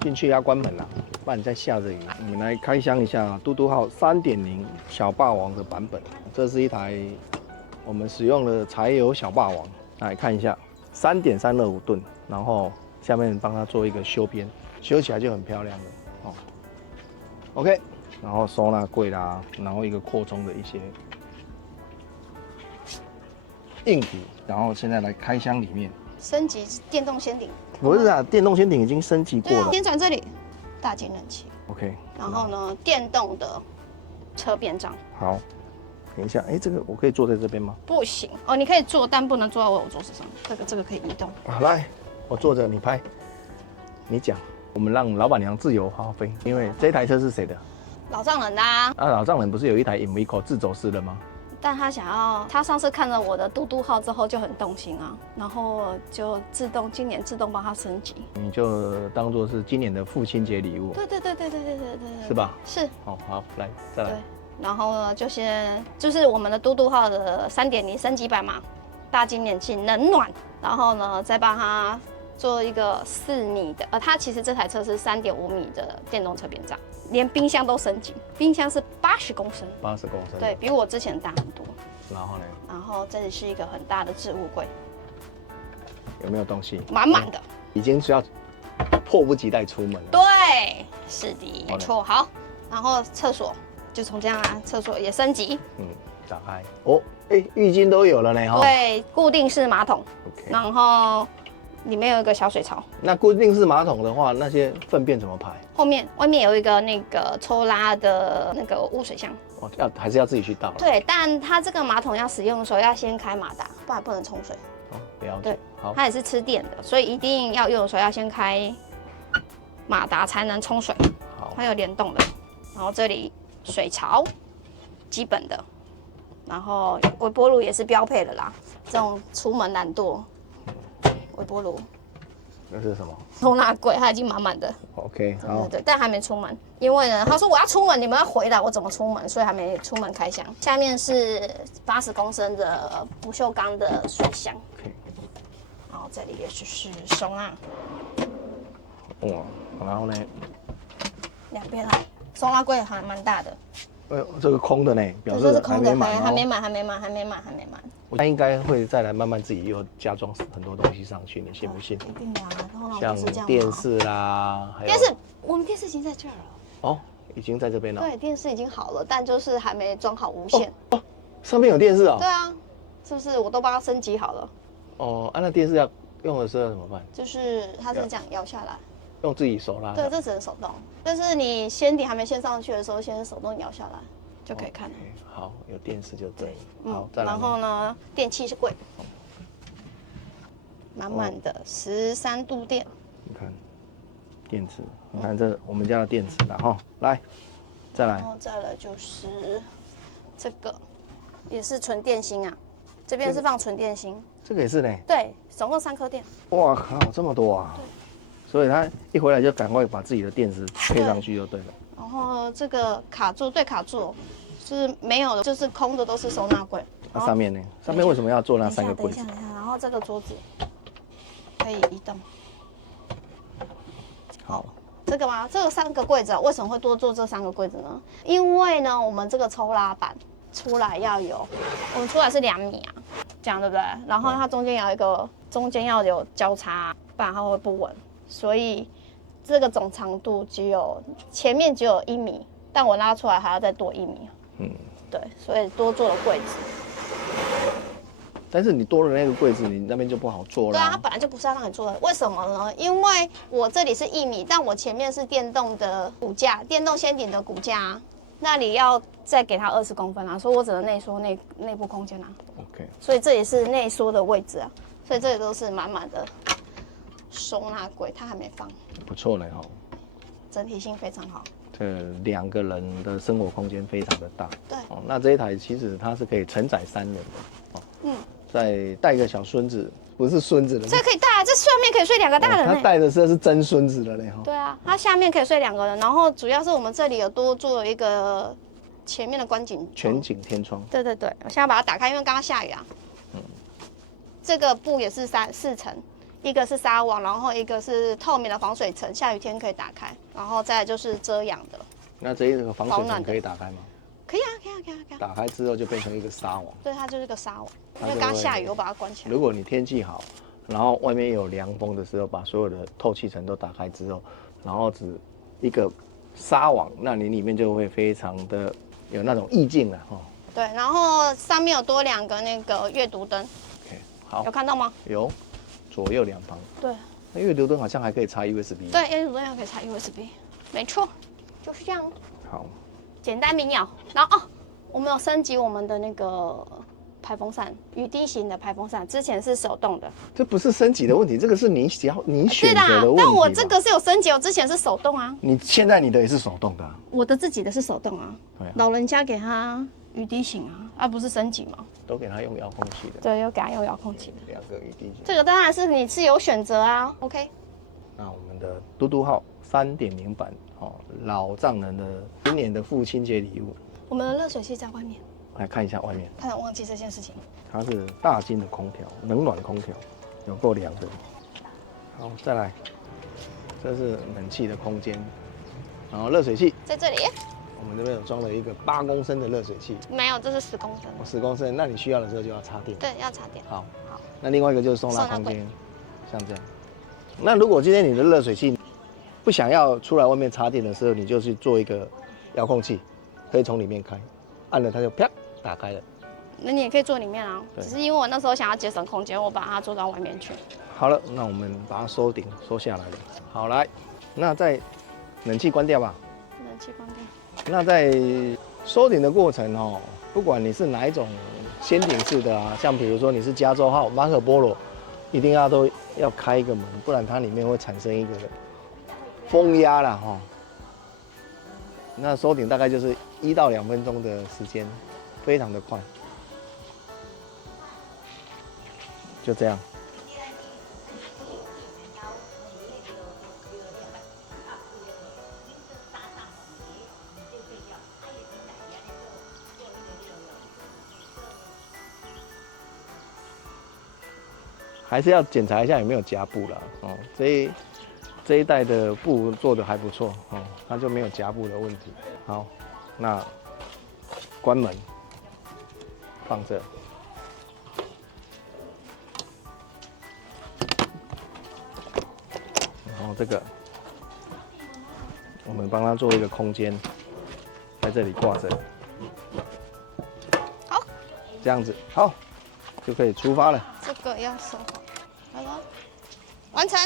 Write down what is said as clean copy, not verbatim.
進去要關門了，不然再下着雨。我们來開箱一下嘟嘟號3.0小霸王的版本。這是一台我們使用的柴油小霸王，來看一下，3.325噸，然後下面幫它做一個修邊，修起來就很漂亮了哦。OK， 然後收納櫃啦，然後一個擴充的一些硬體，然後現在來開箱裡面。升級電動掀頂。不是啊，電動掀頂已經升級過了。先轉這裡，大節冷氣。OK。然後呢，電動的車邊帳。好，等一下，哎，這個我可以坐在這邊嗎？不行哦，你可以坐，但不能坐在我桌子上。這個可以移動。好，來，我坐着，你拍，你講。我們讓老闆娘自由發揮，因為這台車是誰的？老丈人的啊。老丈人不是有一台 Iveco 自走式的嗎？但他想要，他上次看了我的嘟嘟號之後就很動心啊，然後就今年自動幫他升級。你就當做是今年的父親節禮物。對，是吧？是。哦，好，來再来。对，然後呢，就是我們的嘟嘟號的3.0升級版嘛，大金冷气冷暖，然後呢再幫他做一個4米的，它其實這台車是3.5米的電動車邊帳，連冰箱都升級，冰箱是80公升，80公升，對比我之前大很多。然後呢？然後這裡是一個很大的置物櫃，有沒有東西？滿滿的，已經是要迫不及待出門了。對，是的，沒錯。好，然後廁所就從這樣啊，廁所也升級，打開哦，哎，浴巾都有了呢哈。對，固定式馬桶，然後裡面有一個小水槽。那固定式馬桶的話，那些糞便怎麼排？外面有一個那個抽拉的那個污水箱。哦，還是要自己去倒。對，但它這個馬桶要使用的時候要先開馬達，不然不能冲水。哦，了解。對，好，它也是吃電的，所以一定要用的時候要先開馬達才能冲水。好，它有聯動的。然後這裡水槽，基本的。然後微波爐也是標配的啦，這種出門懶惰，微波爐。那是什麼？收納櫃，它已經滿滿的。OK， 好。對，但還沒出門，因為呢，他說我要出門，你們要回來，我怎麼出門？所以還沒出門開箱。下面是80公升的不鏽鋼的水箱。OK。然後這裡也是收納。哇，然後呢？兩邊啊，收納櫃還蠻大的。這個空的呢，表示這是空的，還沒滿。他應該會再來慢慢自己又加裝很多東西上去，你信不信？一定的啊，像電視啦，電視，我們電視已經在這兒了。哦，已經在這邊了。對，電視已經好了，但就是還沒裝好無線。哦，上面有電視哦。對啊，是不是我都幫他升級好了？哦，那電視要用的時候怎麼辦？就是它是這樣搖下來，用自己手拉。對，這只能手動。但是你掀頂還沒掀上去的時候，先手動摇下来就可以看了。好，有電視就對。好，再來。然後呢，電器是櫃，滿滿的13度電。你看，電池，你看這我們家的電池了哈。來，再來。然後再來就是這個，也是純電芯啊。這邊是放純電芯。這個也是呢。對，總共3顆電。哇靠，這麼多啊！對。所以他一回來就趕快把自己的電池配上去就對了。然後這個卡座对卡座是沒有的，就是空的都是收納櫃。那上面呢？上面為什麼要做那3個櫃子？等一下，然後這個桌子可以移動。好，這個嗎？這個3個櫃子為什麼會多做這3個櫃子呢？因為呢，我們這個抽拉板出來要有，我們出来是2米啊，這樣對不對？然後它中間有一個，中間要有交叉，不然它會不穩。所以這個總長度前面只有1米，但我拉出來還要再多1米。對，所以多做了櫃子。但是你多了那個櫃子，你那邊就不好做了。對啊，它本來就不是要讓你做的。為什麼呢？因為我這裡是1米，但我前面是電動的骨架，電動掀頂的骨架，那裡要再給它20公分啊，所以我只能內縮內部空間啊。OK。所以這也是內縮的位置啊，所以這裡都是滿滿的。收納櫃它還沒放，不錯嘞哈，整體性非常好。這2個人的生活空間非常的大。對，哦，那這一台其實它是可以承載3人的，哦，再帶一個小孫子，不是孫子的，這可以帶，這上面可以睡2個大人。他帶的是真孫子的嘞哈。對啊，它下面可以睡2個人，然後主要是我們這裡有多做了一個前面的觀景全景天窗。對对对，我現在把它打開，因為剛剛下雨啊。這個布也是4層。一個是紗網，然後一個是透明的防水層，下雨天可以打開，然後再來就是遮陽的。那这一個防水層可以打開嗎？可以啊，可以啊，可以啊，可以啊。打開之後就變成一個紗網。對，它就是個紗網，因為剛下雨我把它關起來。如果你天氣好，然後外面有涼風的時候，把所有的透氣層都打開之後，然後只一個紗網，那你裡面就會非常的有那種意境了哈。對，然後上面有多2個那個閱讀燈。OK， 好，有看到嗎？有，左右兩旁。對，那閱讀燈好像還可以插 USB。對，閱讀燈也可以插 USB， 沒錯，就是這樣。好，簡單明了。然後我們有升級我們的那個排風扇，雨滴型的排風扇，之前是手動的。這不是升級的問題，這個是你選擇的問題。但我這個是有升級，我之前是手動啊。你現在你的也是手動的啊？我的自己的是手動啊。对啊，老人家给他雨滴型啊，不是升级吗？都給他用遙控器的。對，有給他用遙控器的。2個雨滴型。這個當然是你是有選擇啊。OK。那我們的嘟嘟號3.0版哦，老丈人的今年的父親節禮物。我們的熱水器在外面。來看一下外面。差點忘記這件事情。它是大金的空調，冷暖空調，有夠涼的。好，再來，這是冷氣的空間，然後熱水器在這裡。我們這邊有裝了一個8公升的熱水器。沒有，這是10公升。10公升，那你需要的時候就要插電。對，要插電。好，好。那另外一個就是收納空間，像這樣。那如果今天你的熱水器不想要出來外面插電的時候，你就去做一個遙控器，可以從裡面開，按了它就啪打開了。那你也可以坐裡面啊，只是因為我那時候想要節省空間，我把它坐到外面去。好了，那我們把它收頂收下来了。好，来，那在冷氣關掉吧。冷气關掉。那在收頂的過程哦，不管你是哪一種掀頂式的啊，像比如說你是加州號、馬可波羅，一定都要開一個門，不然它裡面會產生一個風壓啦哈。那收頂大概就是1到2分鐘的時間，非常的快。就這樣。還是要檢查一下有沒有夾布啦。哦，這一代的布做得還不錯哦，它就沒有夾布的問題。好，那關門，放這。然後這個，我們幫它做一個空間，在這裡掛着。好，這樣子好，就可以出發了。這個要收好，好了，完成。